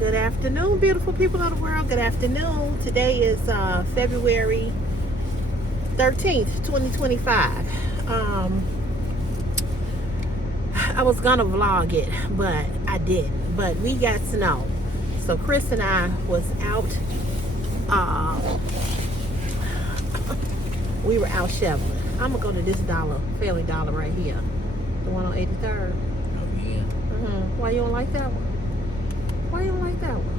Good afternoon, beautiful people of the world. Good afternoon. Today is February 13th, 2025. I was gonna vlog it, but I didn't. But we got snow. So Chris and I was out. We were out shoveling. I'm gonna go to this Family Dollar right here. The one on 83rd. Oh, yeah. Why you don't like that one? Why you don't like that one?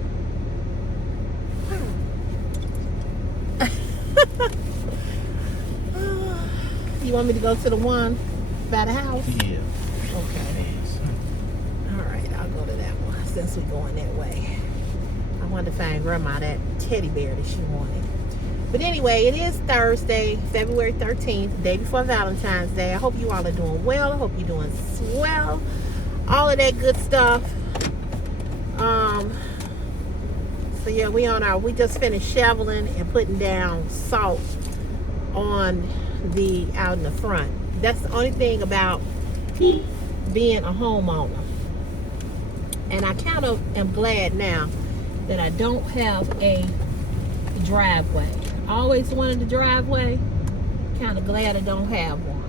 You want me to go to the one by the house? Yeah. Okay. All right, I'll go to that one since we're going that way. I wanted to find Grandma that teddy bear that she wanted. But anyway, it is Thursday, February 13th, day before Valentine's Day. I hope you all are doing well. I hope you're doing swell. All of that good stuff. So yeah, we just finished shoveling and putting down salt on out in the front. That's the only thing about being a homeowner. And I kind of am glad now that I don't have a driveway. I always wanted a driveway. Kind of glad I don't have one.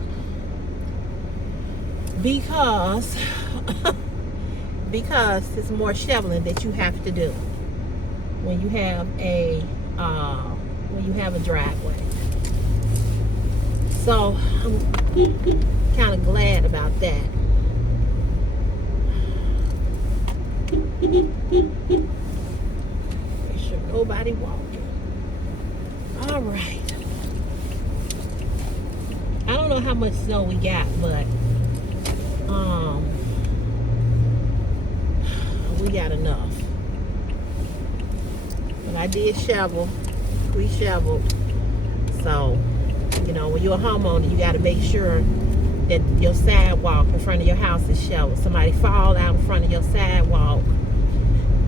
Because there's more shoveling that you have to do when you have a driveway. So I'm kind of glad about that. Make sure nobody walking. All right. I don't know how much snow we got, but we got enough. But I did shovel. We shoveled. So, you know, when you're a homeowner, you got to make sure that your sidewalk in front of your house is shoveled. Somebody fall out in front of your sidewalk,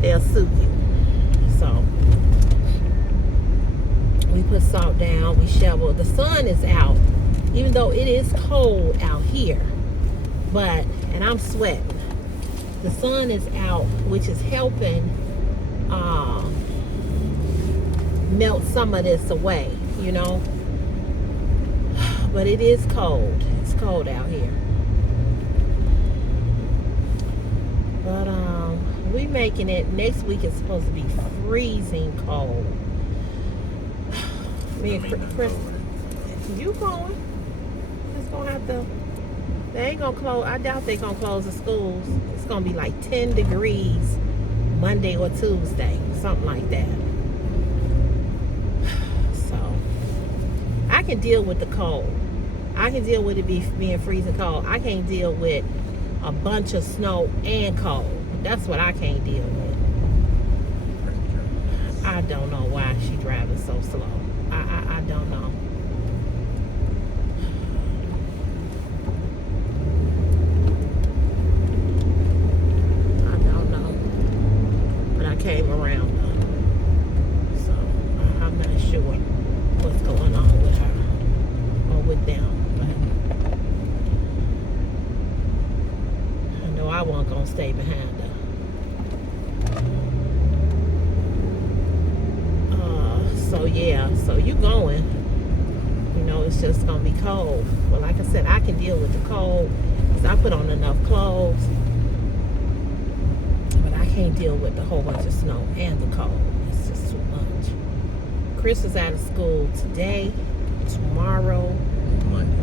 they'll sue you. So, we put salt down. We shoveled. The sun is out, even though it is cold out here. And I'm sweating. The sun is out, which is helping melt some of this away, you know. But it is cold. It's cold out here. But we making it. Next week it's supposed to be freezing cold. Me and Chris, you going? It's gonna have to. They ain't gonna close. I doubt they're gonna close the schools. It's gonna be like 10 degrees Monday or Tuesday, something like that. So I can deal with the cold. I can deal with it being freezing cold. I can't deal with a bunch of snow and cold. That's what I can't deal with. I don't know why she's driving so slow. I don't know. Came around, so I'm not sure what's going on with her or with them, but I know I wasn't gonna stay behind her. So yeah, so you going, you know, it's just gonna be cold. But like I said, I can deal with the cold because I put on enough clothes. Can't deal with the whole bunch of snow and the cold. It's just too much. Chris is out of school today, tomorrow,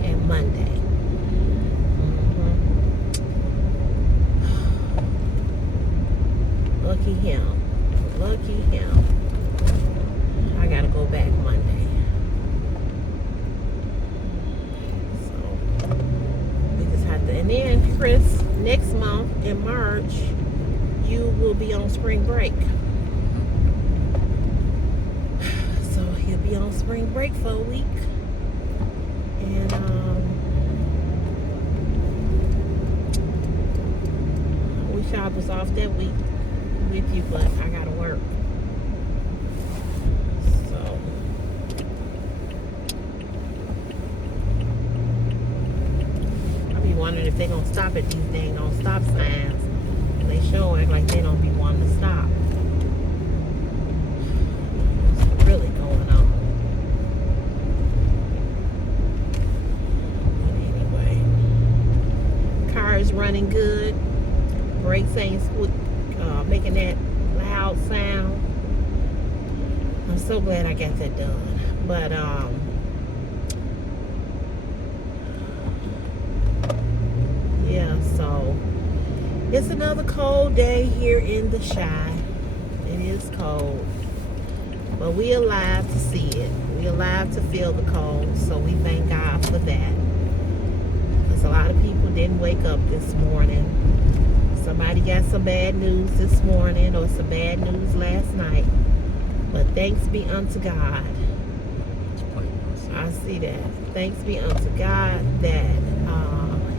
and Monday. Lucky him. Lucky him. I gotta go back Monday. So we just have to. And then Chris, next month in March, you will be on spring break. So he'll be on spring break for a week. And I wish I was off that week with you, but I gotta work. So I be wondering if they're gonna stop at these dang on stop signs. They sure act like they don't be wanting to stop. making that loud sound. I'm so glad I got that done. But yeah, so it's another cold day here in the Chi. It is cold, but we alive to see it. We alive to feel the cold, so we thank God for that. Because a lot of people didn't wake up this morning. Somebody got some bad news this morning or some bad news last night. But thanks be unto God. I see that. Thanks be unto God that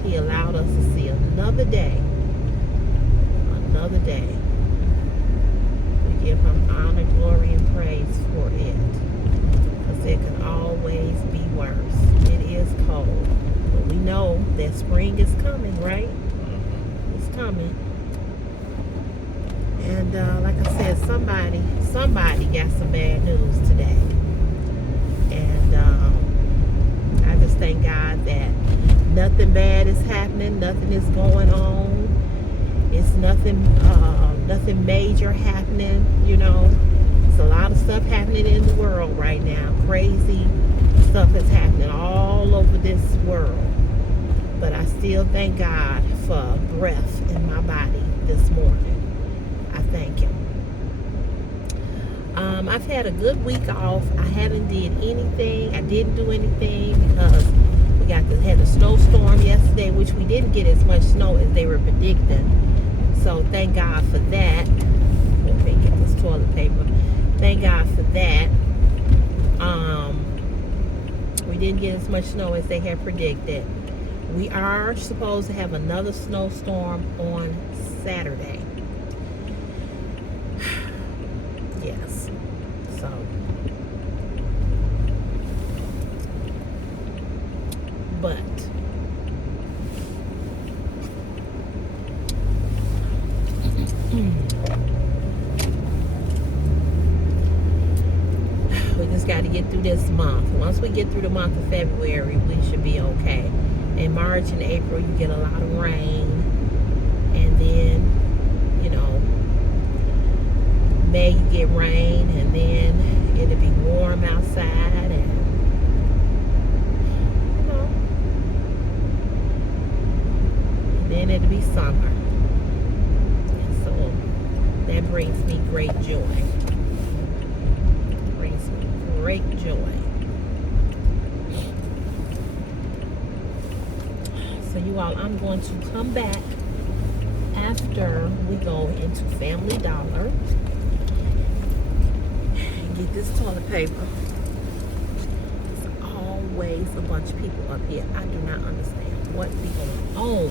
He allowed us to see another day. Another day. We give Him honor, glory, and praise for it. Because it could always be worse. It is cold. But we know that spring is coming, right? It's coming. And like I said, somebody got some bad news today. And I just thank God that nothing bad is happening, nothing is going on. It's nothing major happening, you know. It's a lot of stuff happening in the world right now. Crazy stuff is happening all over this world. But I still thank God for breath in my body this morning. I thank Him. I've had a good week off. I haven't did anything. I didn't do anything because we had a snowstorm yesterday, which we didn't get as much snow as they were predicting. So thank God for that. Let me get this toilet paper. Thank God for that. We didn't get as much snow as they had predicted. We are supposed to have another snowstorm on Saturday. Yes. So but we just got to get through this month. Once we get through the month of February, we should be okay. In March and April, you get a lot of rain, and then, you know, May you get rain, and then it'll be warm outside, and you know, and then it'll be summer. And so that brings me great joy. Brings me great joy. So you all, I'm going to come back after we go into Family Dollar and get this toilet paper. There's always a bunch of people up here. I do not understand what be going on.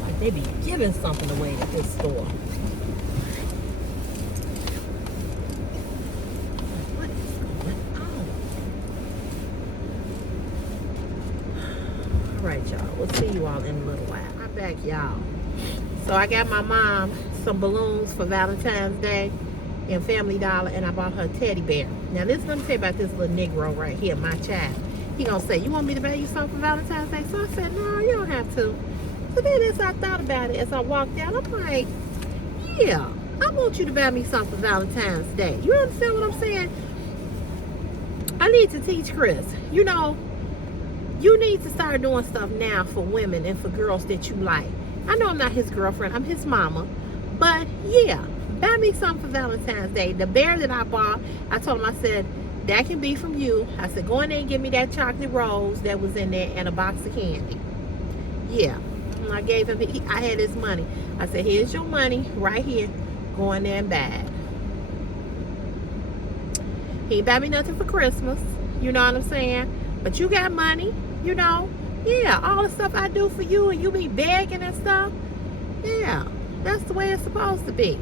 Like they be giving something away at this store. Alright, y'all. We'll see you all in a little while. I'm back, y'all. So I got my mom some balloons for Valentine's Day in Family Dollar, and I bought her a teddy bear. Now, let me tell you about this little Negro right here, my child. He gonna say, you want me to buy you something for Valentine's Day? So I said, no, you don't have to. So then as I thought about it, as I walked out, I'm like, yeah, I want you to buy me something for Valentine's Day. You understand what I'm saying? I need to teach Chris, you know, you need to start doing stuff now for women and for girls that you like. I know I'm not his girlfriend. I'm his mama. But, yeah, buy me something for Valentine's Day. The bear that I bought, I told him, I said, that can be from you. I said, go in there and give me that chocolate rose that was in there and a box of candy. Yeah. And I gave him, I had his money. I said, here's your money right here. Go in there and buy it. He ain't buy me nothing for Christmas. You know what I'm saying? But you got money. You know, yeah, all the stuff I do for you and you be begging and stuff, yeah, that's the way it's supposed to be.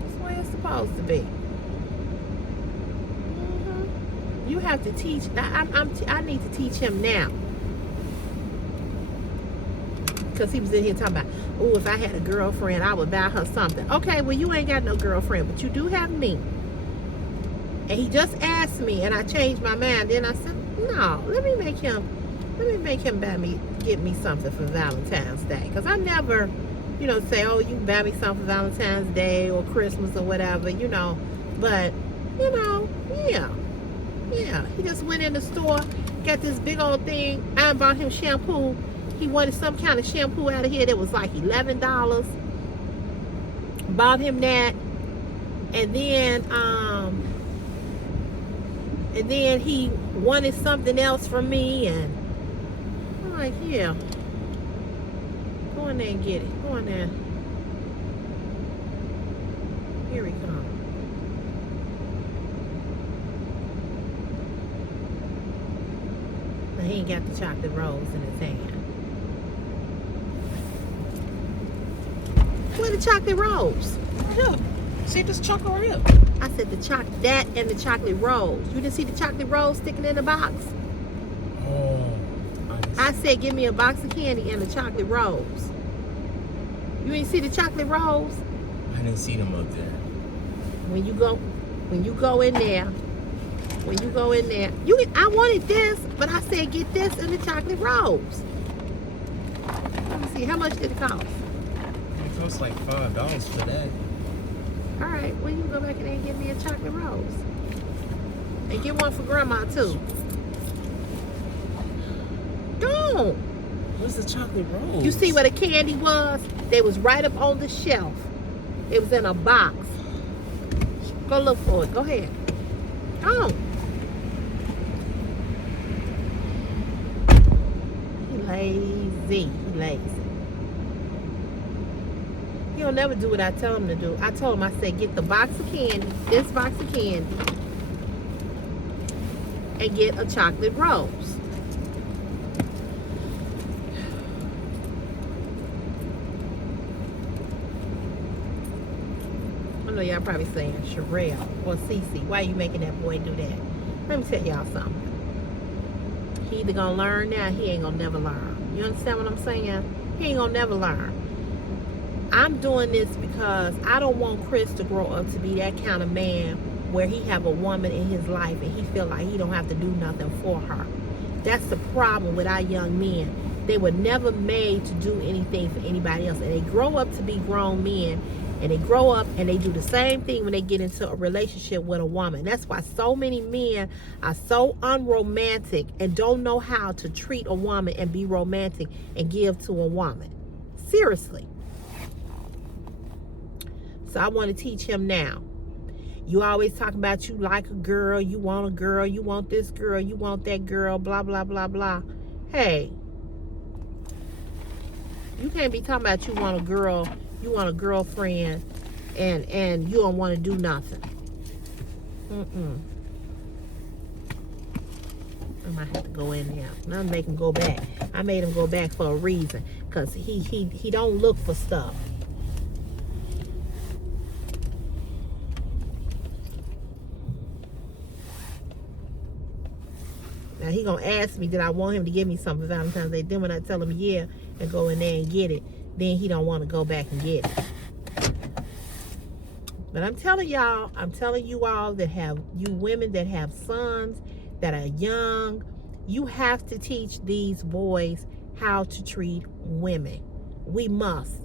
That's the way it's supposed to be. You have to teach. I need to teach him now. Because he was in here talking about, oh, if I had a girlfriend, I would buy her something. Okay, well, you ain't got no girlfriend, but you do have me. And he just asked me, and I changed my mind. Then I said, no, let me make him buy me get me something for Valentine's Day. Because I never, say, oh, you can buy me something for Valentine's Day or Christmas or whatever, But, yeah. Yeah. He just went in the store, got this big old thing. I bought him shampoo. He wanted some kind of shampoo out of here that was like $11. Bought him that. And then he wanted something else from me, and I'm like, yeah, go in there and get it. Go in there. Here he comes. But he ain't got the chocolate rose in his hand. Where the chocolate rose? Yeah. See this chocolate right here. I said that and the chocolate rose. You didn't see the chocolate rose sticking in the box? Oh. I said, give me a box of candy and the chocolate rose. You ain't see the chocolate rose? I didn't see them up there. When you go in there, I wanted this, but I said get this and the chocolate rose. Let me see, how much did it cost? It costs like $5 for that. All right, well, you can go back in there and get me a chocolate rose. And get one for Grandma, too. Don't. What's the chocolate rose? You see where the candy was? They was right up on the shelf. It was in a box. Go look for it. Go ahead. Don't. He lazy. He'll never do what I tell him to do. I told him, I said, get the box of candy, this box of candy, and get a chocolate rose. I know y'all probably saying, Sherelle or Cece, why are you making that boy do that? Let me tell y'all something. He either gonna learn now, he ain't gonna never learn. You understand what I'm saying? He ain't gonna never learn. I'm doing this because I don't want Chris to grow up to be that kind of man where he have a woman in his life and he feel like he don't have to do nothing for her. That's the problem with our young men. They were never made to do anything for anybody else. And they grow up to be grown men, and they grow up and they do the same thing when they get into a relationship with a woman. That's why so many men are so unromantic and don't know how to treat a woman and be romantic and give to a woman. Seriously. So I want to teach him now. You always talk about you like a girl, you want this girl, you want that girl, blah, blah, blah, blah. Hey, you can't be talking about you want a girl, you want a girlfriend, and you don't want to do nothing. I might have to go in there. I'll make him go back. I made him go back for a reason, because he don't look for stuff. Now he gonna ask me, did I want him to give me something for Valentine's Day? Then when I tell him yeah and go in there and get it, then he don't want to go back and get it. But I'm telling you all that have, you women that have sons that are young, you have to teach these boys how to treat women. We must.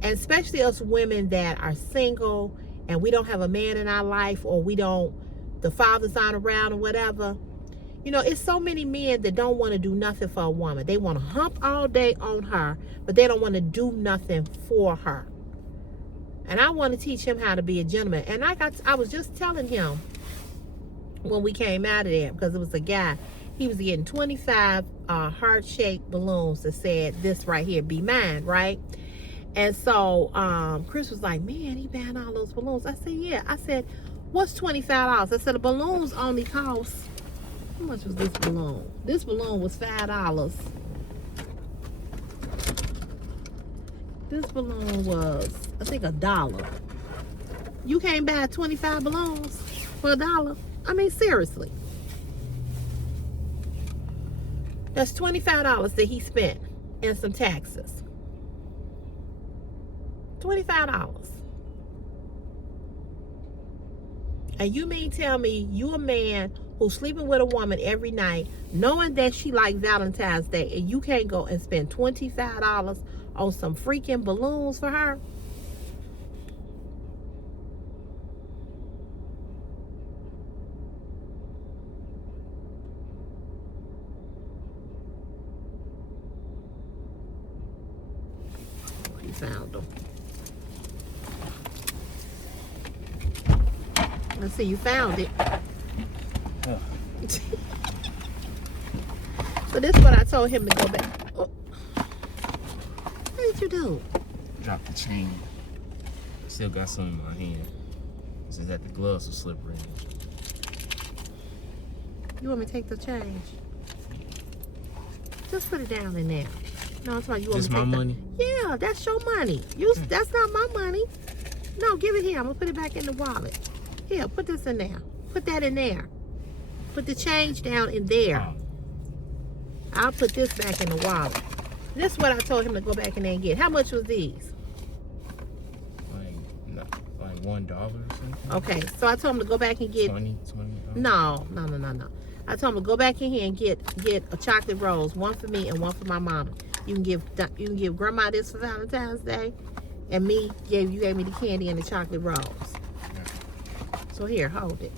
And especially us women that are single and we don't have a man in our life, or the fathers aren't around or whatever. You know, it's so many men that don't want to do nothing for a woman. They want to hump all day on her, but they don't want to do nothing for her. And I want to teach him how to be a gentleman. And I was just telling him when we came out of there, because it was a guy, he was getting 25 heart-shaped balloons that said this right here, be mine, right? And so Chris was like, man, he banned all those balloons. I said, yeah. I said, what's $25? I said, the balloons only cost, how much was this balloon? This balloon was $5. This balloon was, I think, $1. You can't buy 25 balloons for $1. I mean, seriously. That's $25 that he spent and some taxes. $25. And you mean tell me you a man who's sleeping with a woman every night, knowing that she like Valentine's Day, and you can't go and spend $25 on some freaking balloons for her? He found them. Let's see, you found it. Huh. So this is what I told him to go back. Oh. What did you do? Drop the chain. Still got some in my hand. It's just that the gloves are slippery. You want me to take the change? Just put it down in there. No, I'm sorry. You want This me to my take money? Yeah, that's your money. That's not my money. No, give it here. I'm gonna put it back in the wallet. Here, put this in there. Put that in there. Put the change down in there. Oh. I'll put this back in the wallet. This is what I told him to go back in there and get. How much was these? Like $1 or something? Okay, so I told him to go back and get. 20. No. I told him to go back in here and get a chocolate rose, one for me and one for my mama. You can give grandma this for Valentine's Day, and you gave me the candy and the chocolate rose. Yeah. So here, hold it.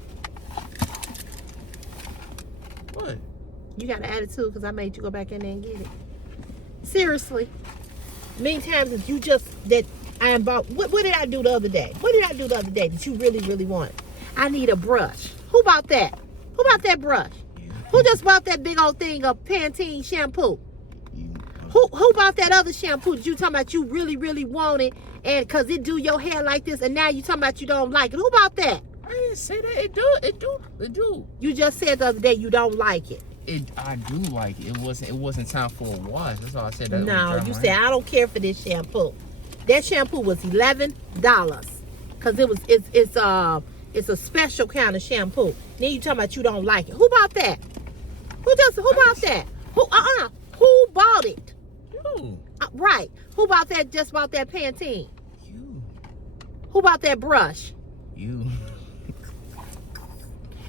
What? You got an attitude because I made you go back in there and get it. Seriously, many times if you I am bought. What did I do the other day? What did I do the other day that you really, really wanted? I need a brush. Who bought that? Who bought that brush? You. Who just bought that big old thing of Pantene shampoo? You. Who bought that other shampoo that you talking about you really, really wanted, and because it do your hair like this, and now you talking about you don't like it? Who bought that? I didn't say that. It do. You just said the other day you don't like it. I do like it. It wasn't time for a wash. That's all I said. That No, you said I don't care for this shampoo. That shampoo was $11 because it's a special kind of shampoo. Then you talking about you don't like it. Who bought that? Who bought that? Who bought it? You. Right. Who bought that? Just bought that Pantene. You. Who bought that brush? You.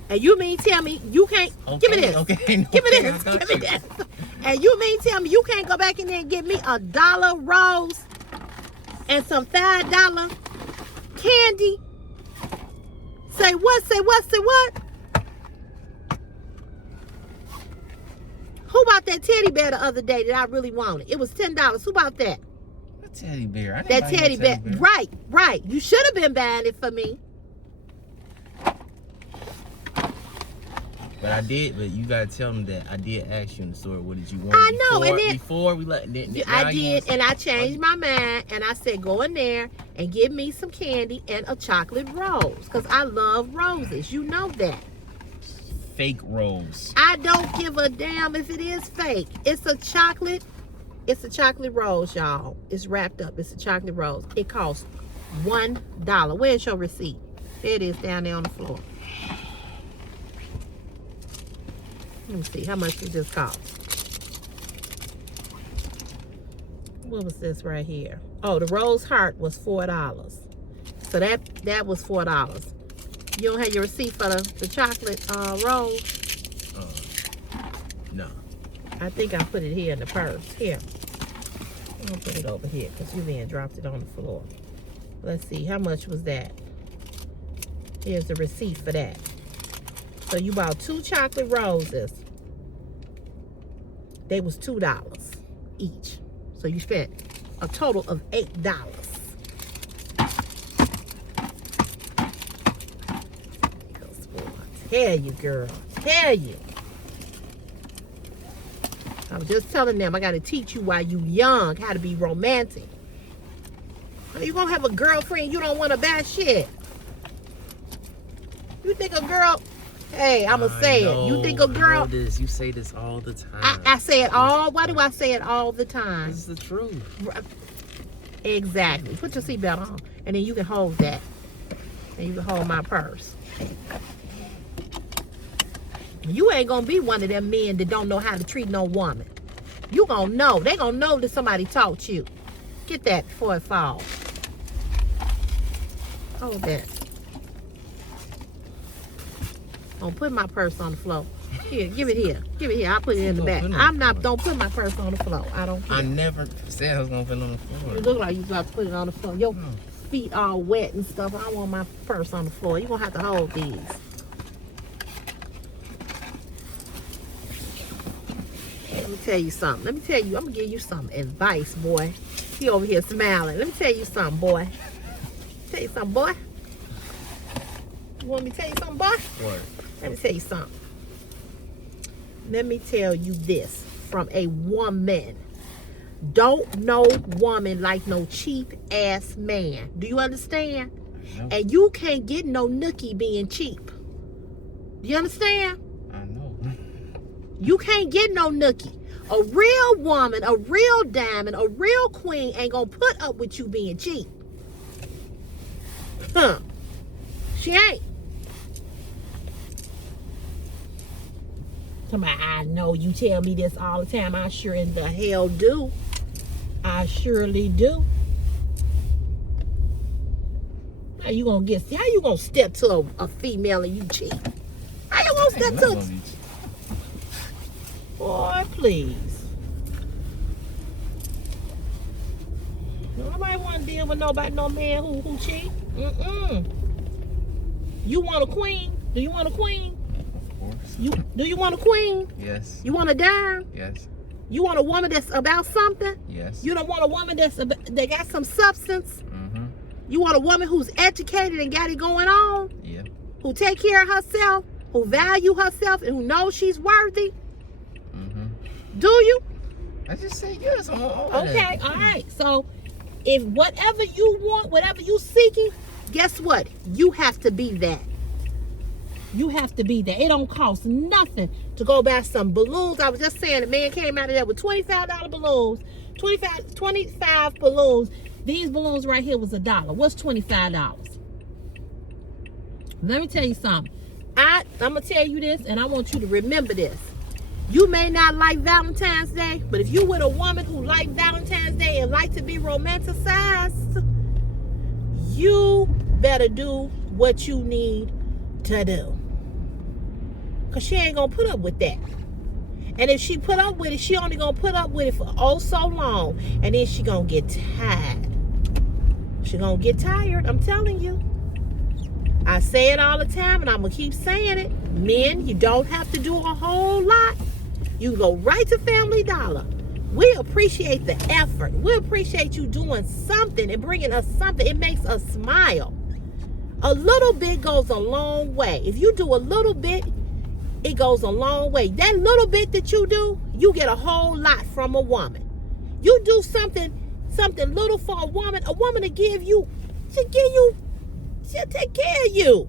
And you mean tell me you can't give me this? Okay. Give me this. Give me this. And you mean tell me you can't go back in there and get me a $1 rose and some $5 candy? Say what? Say what? Say what? Who bought that teddy bear the other day that I really wanted? It was $10. Who bought that? A teddy bear. I didn't That buy you teddy no bear. Right. You should have been buying it for me. But I did. But you gotta tell them that I did ask you in the store. What did you want? I know, and then before we let. I did, and I changed my mind, and I said go in there and give me some candy and a chocolate rose, because I love roses. You know that. Fake rose. I don't give a damn if it is fake. It's a chocolate rose, y'all. It's wrapped up. It's a chocolate rose. It costs $1. Where's your receipt? There it is, down there on the floor. Let me see, how much did this cost? What was this right here? Oh, the rose heart was $4. So that was $4. You don't have your receipt for the chocolate rose? No. I think I put it here in the purse. Here. I'm gonna put it over here because you then dropped it on the floor. Let's see, how much was that? Here's the receipt for that. So you bought 2 chocolate roses. They was $2 each. So you spent a total of $8. Tell you, girl. Tell you. I was just telling them I got to teach you while you young how to be romantic. You gonna have a girlfriend, you don't want to buy shit. You think a girl... Hey, I'ma say it. You think a girl... You say this all the time. I say it all... Why do I say it all the time? This is the truth. Exactly. Put your seatbelt on. And then you can hold that. And you can hold my purse. You ain't gonna be one of them men that don't know how to treat no woman. You gonna know. They gonna know that somebody taught you. Get that before it falls. Hold that. Don't put my purse on the floor. Here, give it here. Give it here. I'll put it in the back. Don't put it on the floor. Don't put my purse on the floor. I don't care. I never said I was gonna put it on the floor. It look like you about to put it on the floor. Your No. feet all wet and stuff. I want my purse on the floor. You're gonna have to hold these. Let me tell you something. Let me tell you, I'm gonna give you some advice, boy. He over here smiling. Let me tell you something, boy. Tell you something, boy. You want me to tell you something, boy? What? Let me tell you something. Let me tell you this from a woman. Don't no woman like no cheap ass man. Do you understand? I know. And you can't get no nookie being cheap. Do you understand? I know. You can't get no nookie. A real woman, a real diamond, a real queen ain't gonna put up with you being cheap. Huh. She ain't. Somebody, I know you tell me this all the time. I sure in the hell do. I surely do. How you gonna step to a female and you cheap? How you gonna step to? Boy, please. Nobody want to deal with no man who cheat. You want a queen? Do you want a queen? Of course. Do you want a queen? Yes. You want a dime? Yes. You want a woman that's about something? Yes. You don't want a woman that got some substance? Mm-hmm. You want a woman who's educated and got it going on? Yeah. Who take care of herself? Who value herself and who knows she's worthy? Mm-hmm. Do you? I just say yes on all of Okay, that. all right. So if whatever you want, whatever you seeking, guess what? You have to be that. You have to be that. It don't cost nothing to go buy some balloons. I was just saying, a man came out of there with $25 balloons. 25 balloons. These balloons right here was $1. What's $25? Let me tell you something. I'm going to tell you this, and I want you to remember this. You may not like Valentine's Day, but if you with a woman who like Valentine's Day and like to be romanticized, you better do what you need to do. Because she ain't going to put up with that. And if she put up with it, she only going to put up with it for oh so long. And then she going to get tired. She going to get tired, I'm telling you. I say it all the time, and I'm going to keep saying it. Men, you don't have to do a whole lot. You go right to Family Dollar. We appreciate the effort. We appreciate you doing something and bringing us something. It makes us smile. A little bit goes a long way. If you do a little bit, it goes a long way. That little bit that you do, you get a whole lot from a woman. You do something little for a woman to give you, she'll take care of you.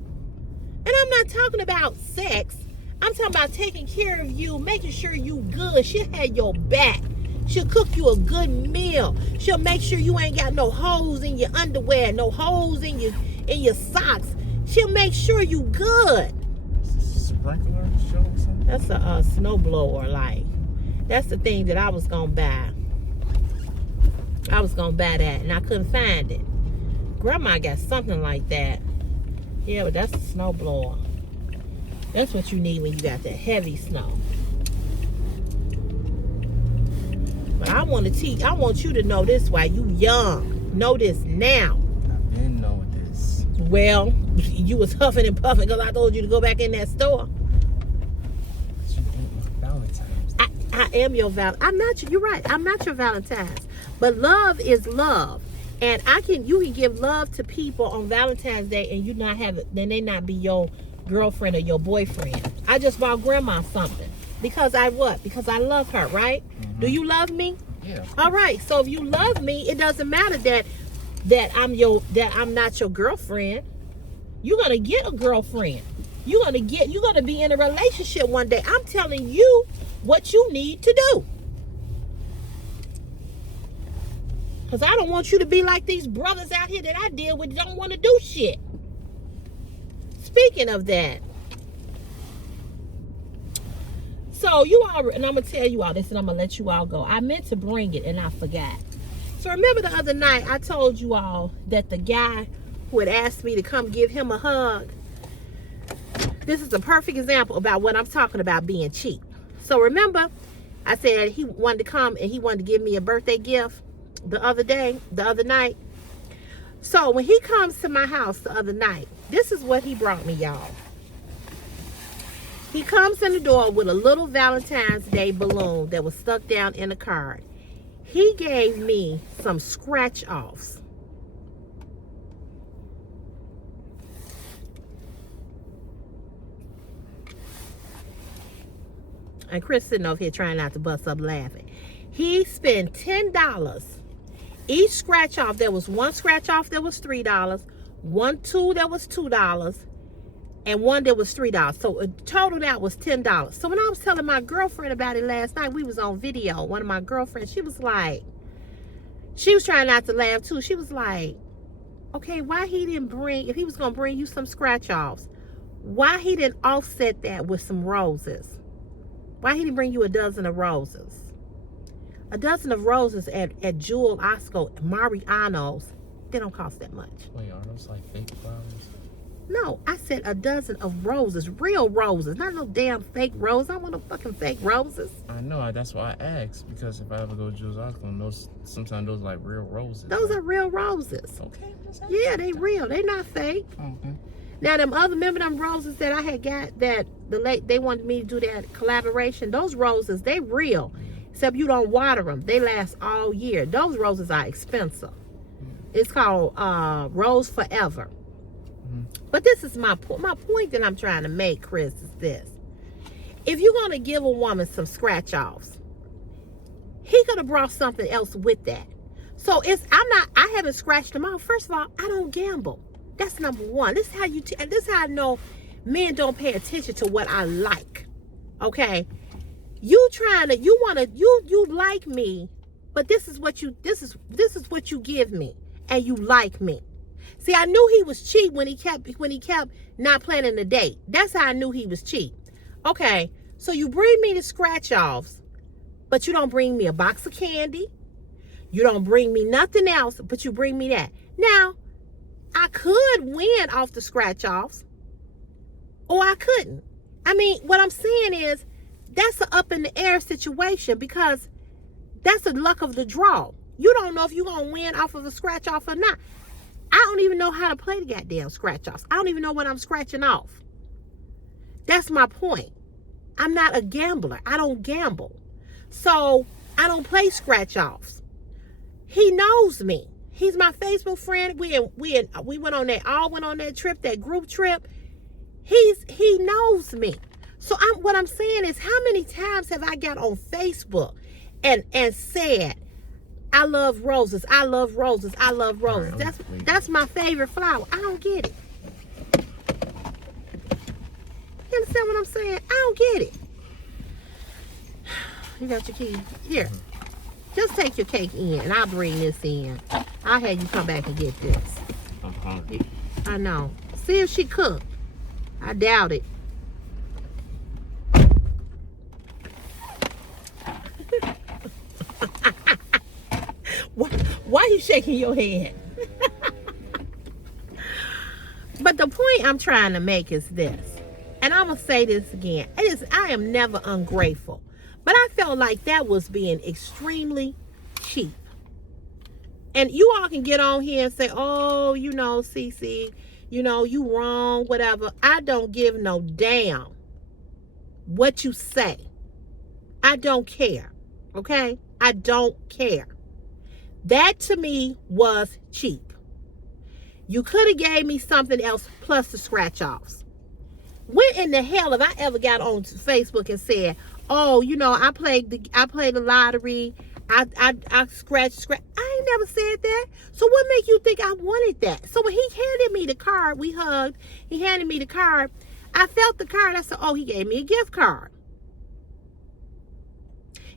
And I'm not talking about sex. I'm talking about taking care of you, making sure you good. She'll have your back. She'll cook you a good meal. She'll make sure you ain't got no holes in your underwear, no holes in your socks. She'll make sure you good. Sprinkler show or something? That's a snow blower, like. That's the thing that I was gonna buy. I was gonna buy that and I couldn't find it. Grandma got something like that. Yeah, but that's a snow blower. That's what you need when you got that heavy snow. But I want you to know this while you young. Know this now. I've been knowing this. Well, you was huffing and puffing because I told you to go back in that store. But you ain't my Valentine's. I am your you're right. I'm not your Valentine's. But love is love. And you can give love to people on Valentine's Day and you not have it, then they not be your girlfriend or your boyfriend. I just bought grandma something. Because Because I love her, right? Mm-hmm. Do you love me? Yeah. All right. So if you love me, it doesn't matter that I'm not your girlfriend. You're gonna get a girlfriend. You're gonna be in a relationship one day. I'm telling you what you need to do. Because I don't want you to be like these brothers out here that I deal with that don't want to do shit. Speaking of that, so and I'm going to tell you all this and I'm going to let you all go. I meant to bring it and I forgot. So remember the other night I told you all that the guy who had asked me to come give him a hug, This is a perfect example about what I'm talking about being cheap. So remember, I said he wanted to come and he wanted to give me a birthday gift the other night. So when he comes to my house the other night, this is what he brought me, y'all. He comes in the door with a little Valentine's Day balloon that was stuck down in a card. He gave me some scratch offs. And Chris sitting over here trying not to bust up laughing. He spent $10. Each scratch off, there was one scratch off that was $3, two that was $2, and one that was $3. So a total that was $10. So when I was telling my girlfriend about it last night, we was on video. One of my girlfriends, she was trying not to laugh too. She was like, okay, why he didn't bring, if he was going to bring you some scratch offs, why he didn't offset that with some roses? Why he didn't bring you a dozen of roses? A dozen of roses at Jewel Osco Mariano's, they don't cost that much. Wait, are those like fake flowers? No, I said a dozen of roses, real roses, not no damn fake roses. I want no fucking fake roses. I know, that's why I asked, because if I ever go to Jewel's Osco, sometimes those are like real roses. Those are real roses. Okay. Yeah, they real. They not fake. Okay. Now, remember them roses that I had got that they wanted me to do that collaboration? Those roses, they real. Except you don't water them. They last all year. Those roses are expensive. It's called Rose Forever. But this is my point that I'm trying to make, Chris, is this. If you're going to give a woman some scratch offs, he could have brought something else with that. So I haven't scratched them off. First of all, I don't gamble. That's number one. This is how I know men don't pay attention to what I like. Okay? You like me, but this is what you give me, and you like me. See, I knew he was cheap when he kept not planning the date. That's how I knew he was cheap. Okay, so you bring me the scratch offs, but you don't bring me a box of candy. You don't bring me nothing else, but you bring me that. Now, I could win off the scratch offs, or I couldn't. I mean, what I'm saying is, that's an up in the air situation, because that's the luck of the draw. You don't know if you're going to win off of a scratch off or not. I don't even know how to play the goddamn scratch offs. I don't even know what I'm scratching off. That's my point. I'm not a gambler. I don't gamble. So I don't play scratch offs. He knows me. He's my Facebook friend. We went on that trip, that group trip. He knows me. So what I'm saying is, how many times have I got on Facebook and said, I love roses, I love roses, I love roses. That's my favorite flower. I don't get it. You understand what I'm saying? I don't get it. You got your key? Here. Just take your cake in, and I'll bring this in. I'll have you come back and get this. I'm hungry. I know. See if she cooked. I doubt it. Why are you shaking your head? But the point I'm trying to make is this, and I'm going to say this again. I am never ungrateful, but I felt like that was being extremely cheap. And you all can get on here and say, oh, Cece, you wrong, whatever. I don't give no damn what you say. I don't care, okay? I don't care. That to me was cheap. You could have gave me something else plus the scratch offs. When in the hell have I ever got on Facebook and said, oh, I played the lottery, I scratched. I ain't never said that. So what make you think I wanted that? So when he handed me the card, we hugged, he handed me the card, I felt the card, I said, oh, he gave me a gift card.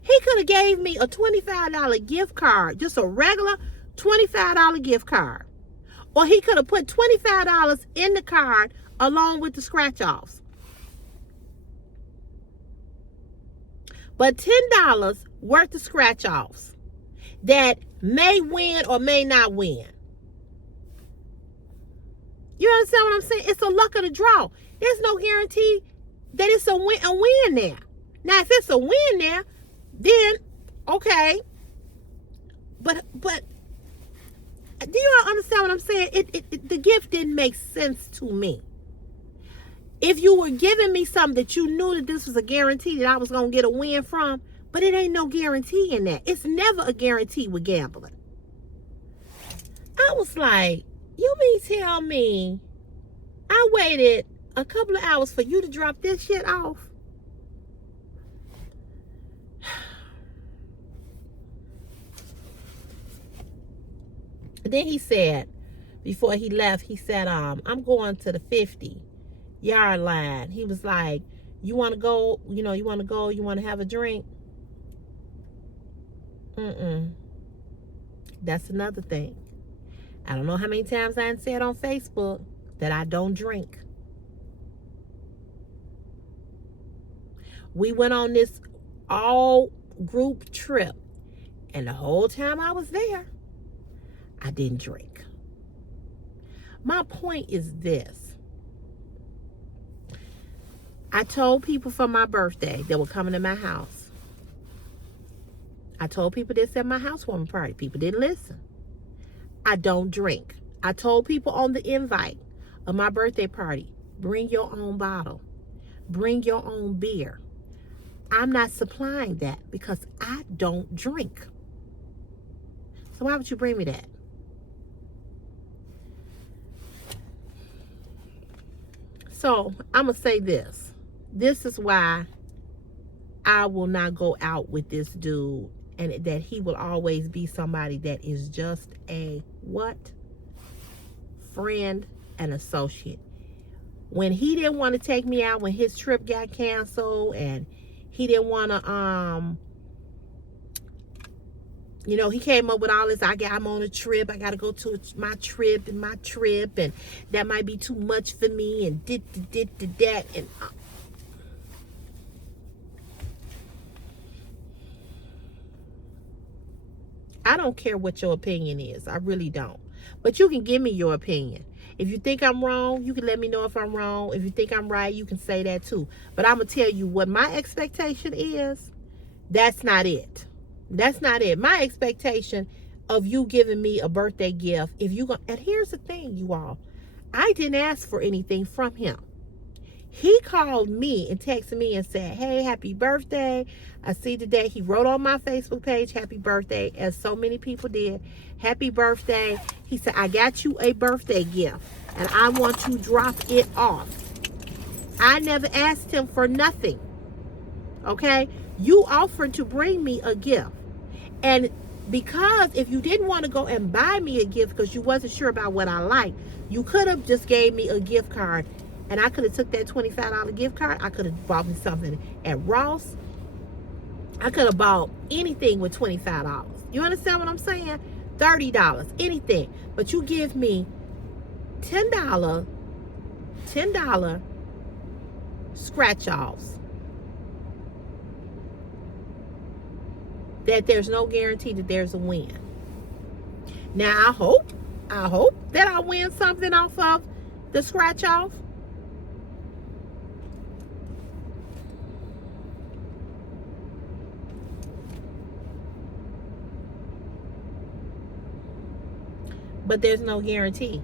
He could have gave me a $25 gift card, just a regular $25 gift card. Or he could have put $25 in the card along with the scratch-offs. But $10 worth of scratch-offs that may win or may not win. You understand what I'm saying? It's a luck of the draw. There's no guarantee that it's a win there. Now, if it's a win there, then okay. But do you all understand what I'm saying? The gift didn't make sense to me. If you were giving me something that you knew that this was a guarantee that I was going to get a win from, but it ain't no guarantee in that. It's never a guarantee with gambling. I was like, you mean tell me I waited a couple of hours for you to drop this shit off? Then he said, before he left, he said, I'm going to the 50-yard line. He was like, you want to go? You know, you want to go? You want to have a drink? That's another thing. I don't know how many times I said on Facebook that I don't drink. We went on this all group trip, and the whole time I was there, I didn't drink. My point is this. I told people for my birthday that were coming to my house. I told people this at my housewarming party. People didn't listen. I don't drink. I told people on the invite of my birthday party, bring your own bottle. Bring your own beer. I'm not supplying that because I don't drink. So why would you bring me that? So I'm going to say this. This is why I will not go out with this dude, and that he will always be somebody that is just a what? Friend and associate. When he didn't want to take me out, when his trip got canceled, and he didn't want to, you know, he came up with all this, I'm on a trip, I got to go to my trip, and that might be too much for me, and that, and I don't care what your opinion is. I really don't. But you can give me your opinion. If you think I'm wrong, you can let me know if I'm wrong. If you think I'm right, you can say that too. But I'm going to tell you what my expectation is. That's not it. That's not it. My expectation of you giving me a birthday gift, if you go, and here's the thing, you all. I didn't ask for anything from him. He called me and texted me and said, hey, happy birthday. I see today. He wrote on my Facebook page, happy birthday, as so many people did. Happy birthday. He said, I got you a birthday gift, and I want to drop it off. I never asked him for nothing. Okay? You offered to bring me a gift. And because if you didn't want to go and buy me a gift because you wasn't sure about what I liked, you could have just gave me a gift card. And I could have took that $25 gift card. I could have bought me something at Ross. I could have bought anything with $25. You understand what I'm saying? $30, anything. But you give me $10 scratch-offs. That there's no guarantee that there's a win. Now, I hope that I win something off of the scratch-off. But there's no guarantee.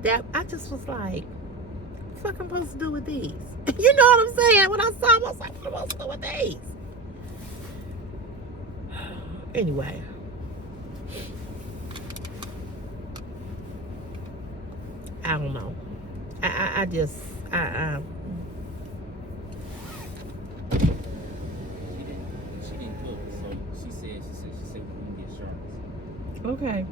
That I just was like, what the fuck I'm supposed to do with these? You know what I'm saying? When I saw them, I was like, what am I supposed to do with these? Anyway. I don't know. I just okay.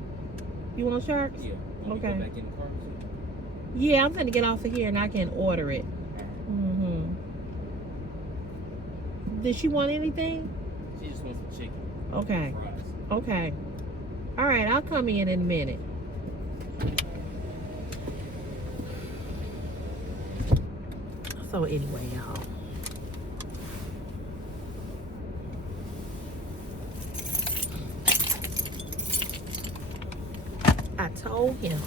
You want sharks? Yeah. Okay. Go back in the car too? Yeah, I'm gonna get off of here and I can order it. Did she want anything? She just wants some chicken. Okay. Fries. Okay. All right, I'll come in a minute. So anyway, y'all. I told him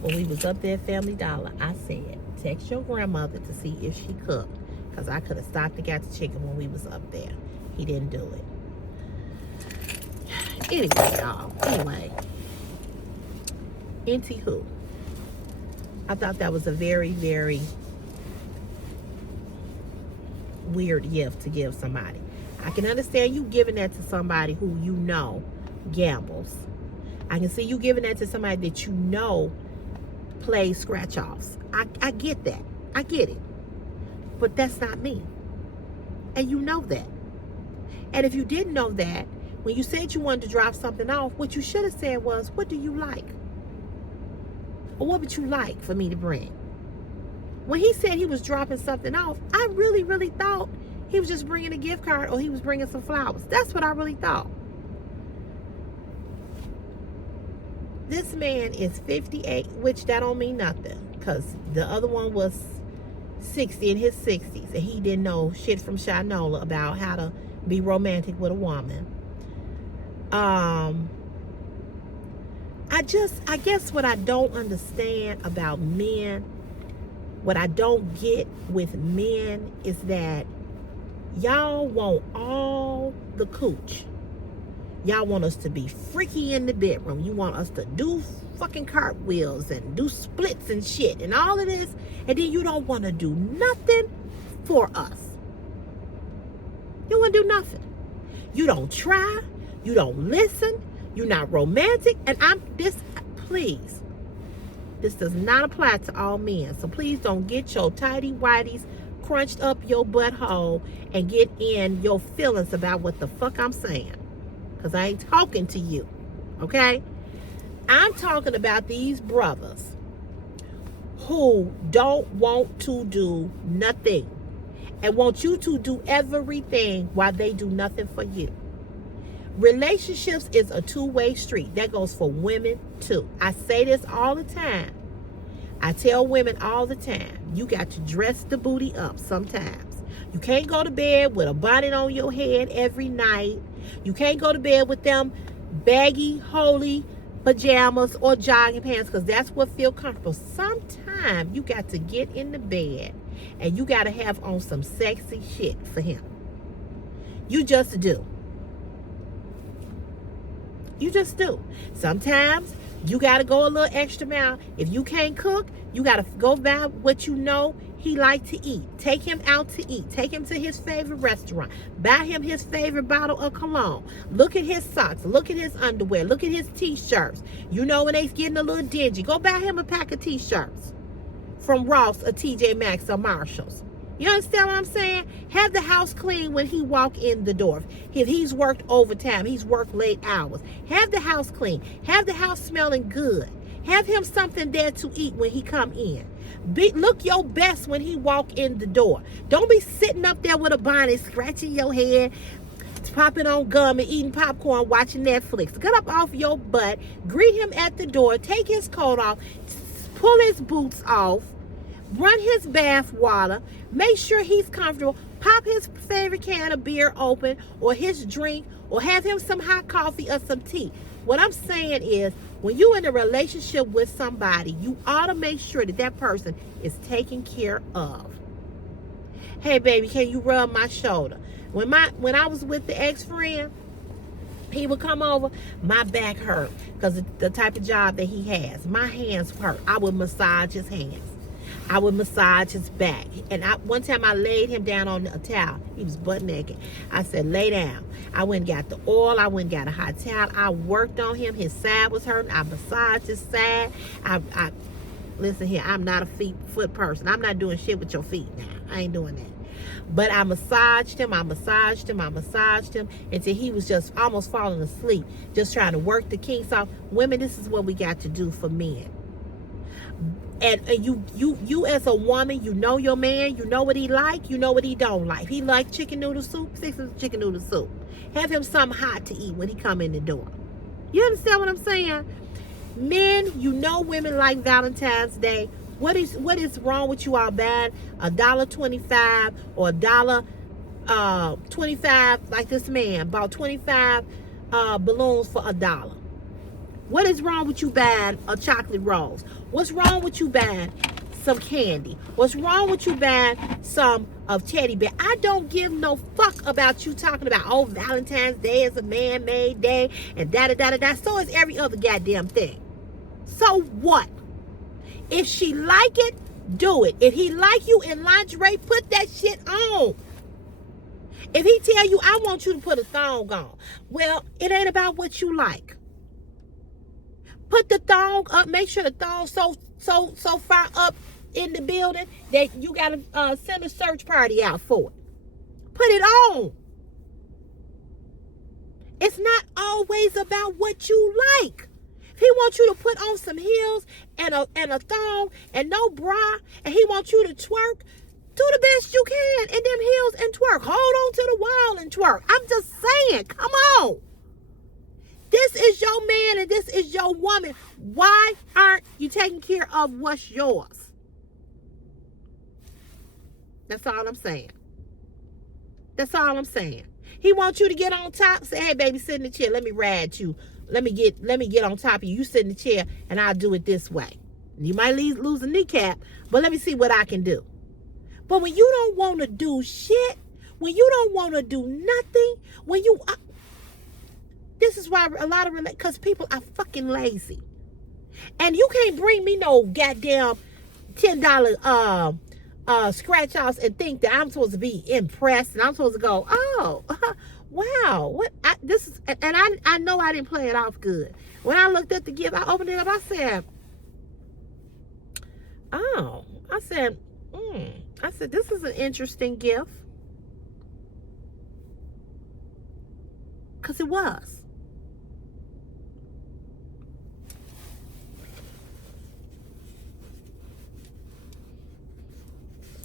when we was up there at Family Dollar, I said, text your grandmother to see if she cooked. Because I could have stopped and got the chicken when we was up there. He didn't do it. Anyway, y'all. Anyway. Anywho. I thought that was a very, very weird gift to give somebody. I can understand you giving that to somebody who you know gambles. I can see you giving that to somebody that you know plays scratch-offs. I get that. I get it. But that's not me. And you know that. And if you didn't know that, when you said you wanted to drop something off, what you should have said was, what do you like? Or what would you like for me to bring? When he said he was dropping something off, I really, really thought he was just bringing a gift card or he was bringing some flowers. That's what I really thought. This man is 58, which that don't mean nothing. Because the other one was 60, in his 60s. And he didn't know shit from Shinola about how to be romantic with a woman. I guess what I don't understand about men, what I don't get with men is that y'all want all the cooch. Y'all want us to be freaky in the bedroom. You want us to do fucking cartwheels and do splits and shit and all of this. And then you don't want to do nothing for us. You don't want to do nothing. You don't try. You don't listen. You're not romantic. And please, this does not apply to all men. So please don't get your tighty whities crunched up your butthole and get in your feelings about what the fuck I'm saying. Because I ain't talking to you. Okay? I'm talking about these brothers who don't want to do nothing and want you to do everything while they do nothing for you. Relationships is a two-way street. That goes for women too. I say this all the time. I tell women all the time, you got to dress the booty up sometimes. You can't go to bed with a bonnet on your head every night. You can't go to bed with them baggy, holy pajamas or jogging pants because that's what feels comfortable. Sometimes you got to get in the bed and you got to have on some sexy shit for him. You just do. You just do. Sometimes you got to go a little extra mile. If you can't cook, you got to go buy what you know he like to eat. Take him out to eat. Take him to his favorite restaurant. Buy him his favorite bottle of cologne. Look at his socks. Look at his underwear. Look at his t-shirts. You know when they's getting a little dingy, go buy him a pack of t-shirts from Ross or TJ Maxx or Marshalls. You understand what I'm saying? Have the house clean when he walk in the door. If he's worked overtime, he's worked late hours. Have the house clean. Have the house smelling good. Have him something there to eat when he come in. Look your best when he walk in the door. Don't be sitting up there with a bonnet, scratching your head, popping on gum and eating popcorn, watching Netflix. Get up off your butt. Greet him at the door. Take his coat off. Pull his boots off. Run his bath water. Make sure he's comfortable. Pop his favorite can of beer open or his drink or have him some hot coffee or some tea. What I'm saying is when you're in a relationship with somebody, you ought to make sure that that person is taken care of. Hey, baby, can you rub my shoulder? When I was with the ex-friend, he would come over, my back hurt because of the type of job that he has. My hands hurt. I would massage his hands. I would massage his back. And one time I laid him down on a towel. He was butt naked. I said, lay down. I went and got the oil. I went and got a hot towel. I worked on him. His side was hurting. I massaged his side. Listen here, I'm not a foot person. I'm not doing shit with your feet now. I ain't doing that. But I massaged him until he was just almost falling asleep, just trying to work the kinks off. Women, this is what we got to do for men. And you as a woman, you know your man, you know what he like, you know what he don't like. He like chicken noodle soup, fix him chicken noodle soup. Have him something hot to eat when he come in the door. You understand what I'm saying? Men, you know women like Valentine's Day. What is wrong with you all bad? $1.25 or $1.25, like this man bought 25 balloons for $1. What is wrong with you buying a chocolate rose? What's wrong with you buying some candy? What's wrong with you buying some of teddy bear? I don't give no fuck about you talking about, oh, Valentine's Day is a man-made day and da-da-da-da-da. So is every other goddamn thing. So what? If she like it, do it. If he like you in lingerie, put that shit on. If he tell you, I want you to put a thong on, well, it ain't about what you like. Put the thong up. Make sure the thong so far up in the building that you gotta send a search party out for it. Put it on. It's not always about what you like. If he wants you to put on some heels and a thong and no bra, and he wants you to twerk, do the best you can in them heels and twerk. Hold on to the wall and twerk. I'm just saying, come on. This is your man and this is your woman. Why aren't you taking care of what's yours? That's all I'm saying. That's all I'm saying. He wants you to get on top. Say, hey, baby, sit in the chair. Let me ride you. Let me get on top of you. You sit in the chair and I'll do it this way. You might lose a kneecap, but let me see what I can do. But when you don't want to do shit, when you don't want to do nothing, when you... this is why a lot of... because people are fucking lazy. And you can't bring me no goddamn $10 scratch-offs and think that I'm supposed to be impressed and I'm supposed to go, oh, wow, what? This is... and I know I didn't play it off good. When I looked at the gift, I opened it up, I said, oh, I said, this is an interesting gift. Because it was.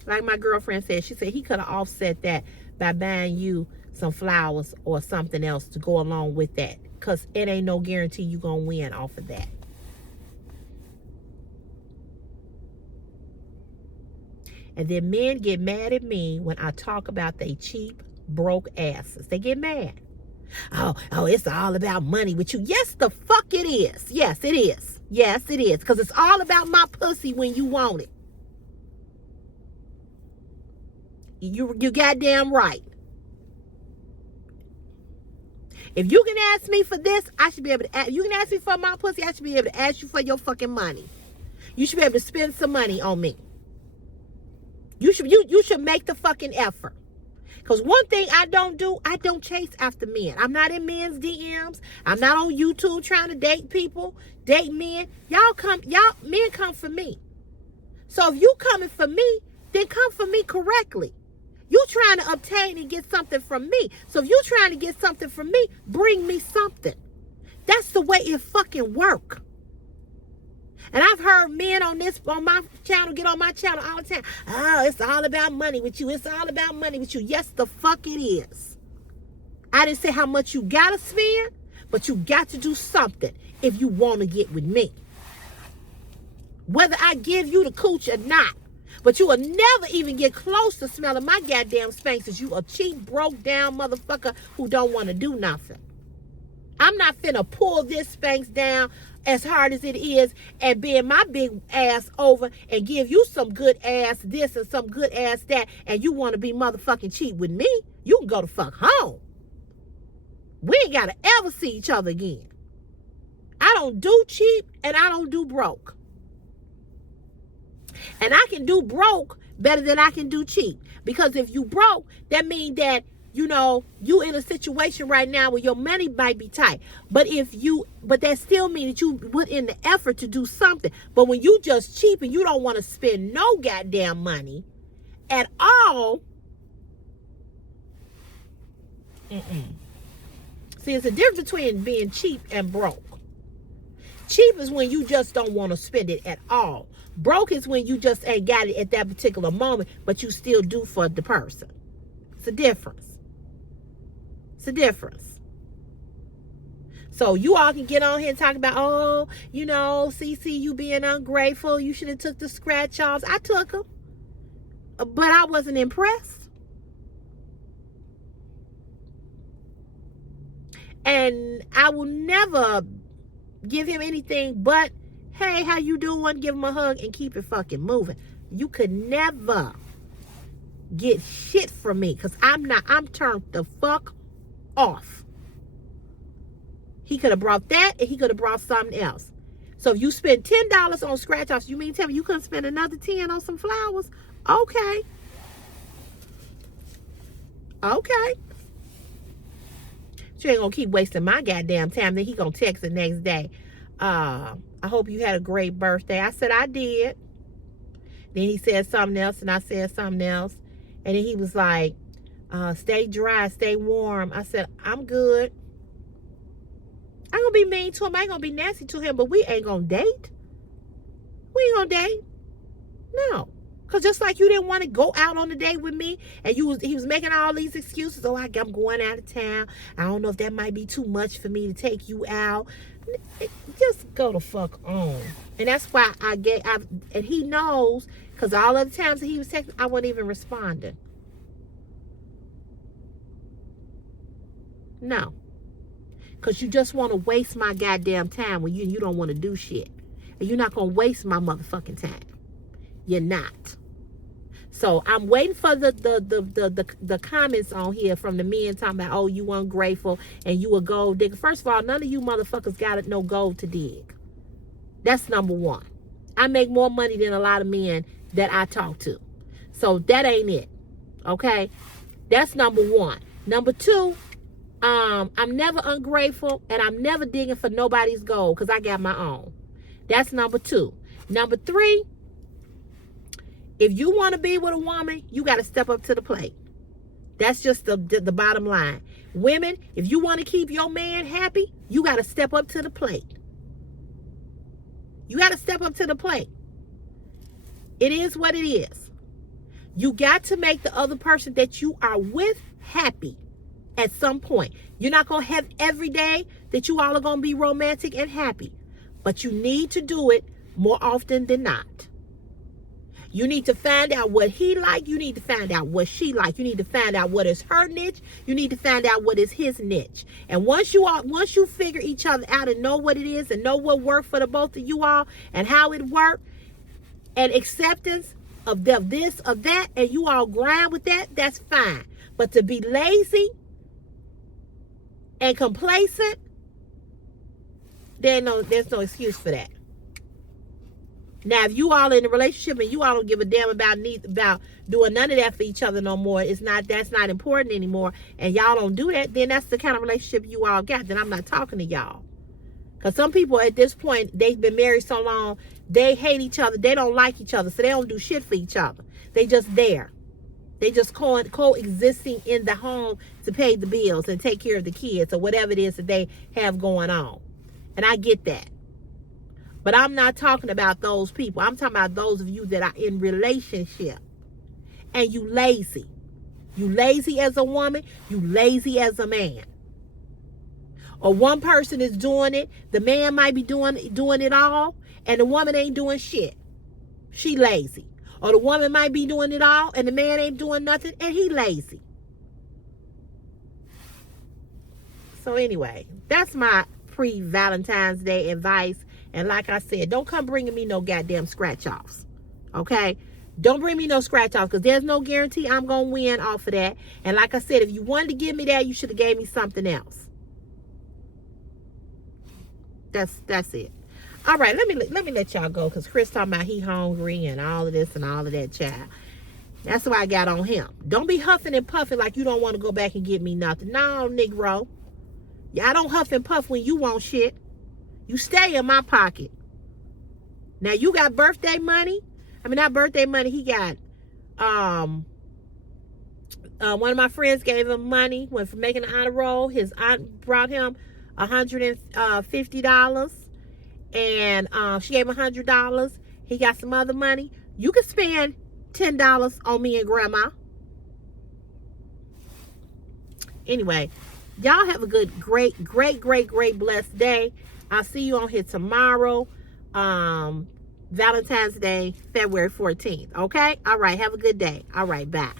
Like my girlfriend said, she said he could have offset that by buying you some flowers or something else to go along with that. Because it ain't no guarantee you going to win off of that. And then men get mad at me when I talk about they cheap, broke asses. They get mad. Oh, it's all about money with you. Yes, the fuck it is. Yes, it is. Yes, it is. Because it's all about my pussy when you want it. You goddamn right. If you can ask me for this, I should be able to ask. You can ask me for my pussy, I should be able to ask you for your fucking money. You should be able to spend some money on me. You should make the fucking effort. Because one thing I don't do, I don't chase after men. I'm not in men's DMs. I'm not on YouTube trying to date people, date men. Men come for me. So if you coming for me, then come for me correctly. You trying to obtain and get something from me. So if you trying to get something from me, bring me something. That's the way it fucking work. And I've heard men on my channel, get on my channel all the time. Oh, it's all about money with you. It's all about money with you. Yes, the fuck it is. I didn't say how much you gotta spend, but you got to do something if you want to get with me. Whether I give you the cooch or not. But you will never even get close to smelling my goddamn Spanx because you a cheap, broke down motherfucker who don't want to do nothing. I'm not finna pull this Spanx down as hard as it is and bend my big ass over and give you some good ass this and some good ass that, and you want to be motherfucking cheap with me. You can go the fuck home. We ain't gotta ever see each other again. I don't do cheap and I don't do broke. And I can do broke better than I can do cheap. Because if you broke, that means that, you know, you in a situation right now where your money might be tight. But that still means that you put in the effort to do something. But when you just cheap and you don't want to spend no goddamn money at all. See, it's a difference between being cheap and broke. Cheap is when you just don't want to spend it at all. Broke is when you just ain't got it at that particular moment, but you still do for the person. It's a difference. It's a difference. So you all can get on here and talk about, oh, you know, CC, you being ungrateful. You should have took the scratch offs. I took them, but I wasn't impressed. And I will never give him anything but, hey, how you doing? Give him a hug and keep it fucking moving. You could never get shit from me because I'm turned the fuck off. He could have brought that and he could have brought something else. So if you spend $10 on scratch offs, you mean tell me you couldn't spend another 10 on some flowers? Okay. Okay. You ain't gonna keep wasting my goddamn time. Then he gonna text the next day. I hope you had a great birthday. I said I did. Then he said something else and I said something else. And then he was like, stay dry, stay warm. I said, I'm good. I ain't gonna be mean to him. I ain't gonna be nasty to him, but we ain't gonna date. We ain't gonna date. No. Because just like you didn't want to go out on a date with me, and he was making all these excuses. Oh, I'm going out of town. I don't know if that might be too much for me to take you out. Just go the fuck on. And that's why and he knows, because all of the times that he was texting, I wasn't even responding. No. Because you just want to waste my goddamn time when you don't want to do shit. And you're not going to waste my motherfucking time. You're not. So I'm waiting for the comments on here from the men talking about, oh, you ungrateful and you a gold digger. First of all, none of you motherfuckers got no gold to dig. That's number one. I make more money than a lot of men that I talk to. So that ain't it. Okay? That's number one. Number two, I'm never ungrateful and I'm never digging for nobody's gold because I got my own. That's number two. Number three, if you want to be with a woman, you got to step up to the plate. That's just the bottom line. Women, if you want to keep your man happy, you got to step up to the plate. You got to step up to the plate. It is what it is. You got to make the other person that you are with happy at some point. You're not going to have every day that you all are going to be romantic and happy. But you need to do it more often than not. You need to find out what he like. You need to find out what she like. You need to find out what is her niche. You need to find out what is his niche. And once you figure each other out and know what it is and know what worked for the both of you all and how it worked and acceptance of this, of that, and you all grind with that, that's fine. But to be lazy and complacent, there's no excuse for that. Now, if you all in a relationship and you all don't give a damn about doing none of that for each other no more, that's not important anymore, and y'all don't do that, then that's the kind of relationship you all got. Then I'm not talking to y'all. Because some people at this point, they've been married so long, they hate each other, they don't like each other, so they don't do shit for each other. They just there. They just coexisting in the home to pay the bills and take care of the kids or whatever it is that they have going on. And I get that. But I'm not talking about those people. I'm talking about those of you that are in relationship. And you lazy. You lazy as a woman. You lazy as a man. Or one person is doing it. The man might be doing it all. And the woman ain't doing shit. She lazy. Or the woman might be doing it all. And the man ain't doing nothing. And he lazy. So anyway, that's my pre-Valentine's Day advice. And like I said, don't come bringing me no goddamn scratch-offs, okay? Don't bring me no scratch-offs because there's no guarantee I'm going to win off of that. And like I said, if you wanted to give me that, you should have gave me something else. That's it. All right, let me let y'all go because Chris talking about he hungry and all of this and all of that, child. That's why I got on him. Don't be huffing and puffing like you don't want to go back and give me nothing. No, Negro. Yeah, I don't huff and puff when you want shit. You stay in my pocket. Now you got birthday money. I mean, not birthday money. He got, one of my friends gave him money, went for making an honor roll. His aunt brought him $150. And she gave him $100. He got some other money. You can spend $10 on me and grandma. Anyway, y'all have a good, great, blessed day. I'll see you on here tomorrow, Valentine's Day, February 14th. Okay? All right. Have a good day. All right. Bye.